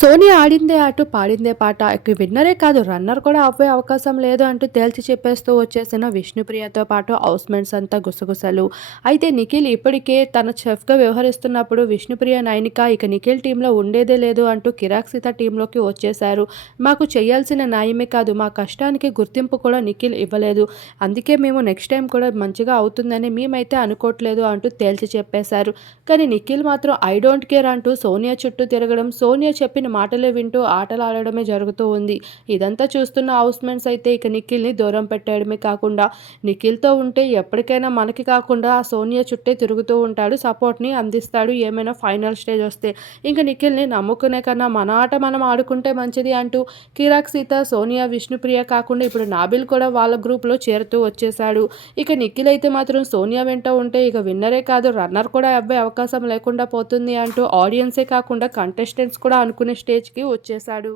సోనియా ఆడిందే ఆట పాడిందే పాట. ఇక విన్నరే కాదు రన్నర్ కూడా అవ్వే అవకాశం లేదు అంటూ తేల్చి చెప్పేస్తూ వచ్చేసిన విష్ణుప్రియతో పాటు హౌస్మెంట్స్ అంతా గుసగుసలు. అయితే నిఖిల్ ఇప్పటికే తన చెఫ్గా వ్యవహరిస్తున్నప్పుడు విష్ణుప్రియ నైనిక ఇక నిఖిల్ టీంలో ఉండేదే లేదు అంటూ కిరాక్సిత టీంలోకి వచ్చేశారు. మాకు చేయాల్సిన న్యాయమే కాదు మా కష్టానికి గుర్తింపు కూడా నిఖిల్ ఇవ్వలేదు. అందుకే మేము నెక్స్ట్ టైం కూడా మంచిగా అవుతుందని మేమైతే అనుకోవట్లేదు అంటూ తేల్చి చెప్పేశారు. కానీ నిఖిల్ మాత్రం ఐ డోంట్ కేర్ అంటూ సోనియా చుట్టూ తిరగడం సోనియా చెప్పిన మాటలే వింటూ ఆటలు ఆడడమే జరుగుతూ ఉంది. ఇదంతా చూస్తున్న హౌస్మెంట్స్ అయితే ఇక నిఖిల్ని దూరం పెట్టేయడమే కాకుండా నిఖిల్తో ఉంటే ఎప్పటికైనా మనకి కాకుండా ఆ సోనియా చుట్టే తిరుగుతూ ఉంటాడు సపోర్ట్ని అందిస్తాడు ఏమైనా ఫైనల్ స్టేజ్ వస్తే. ఇంకా నిఖిల్ని నమ్ముకునే కన్నా మన ఆట మనం ఆడుకుంటే మంచిది అంటూ కిరాక్ సీత సోనియా విష్ణుప్రియ కాకుండా ఇప్పుడు నాబిల్ కూడా వాళ్ళ గ్రూప్లో చేరుతూ వచ్చేశాడు. ఇక నిఖిల్ అయితే మాత్రం సోనియా వెంట ఉంటే ఇక విన్నరే కాదు రన్నర్ కూడా అవ్వే అవకాశం లేకుండా పోతుంది అంటూ ఆడియన్సే కాకుండా కంటెస్టెంట్స్ కూడా అనుకునే స్టేజ్కి వచ్చేసాడు.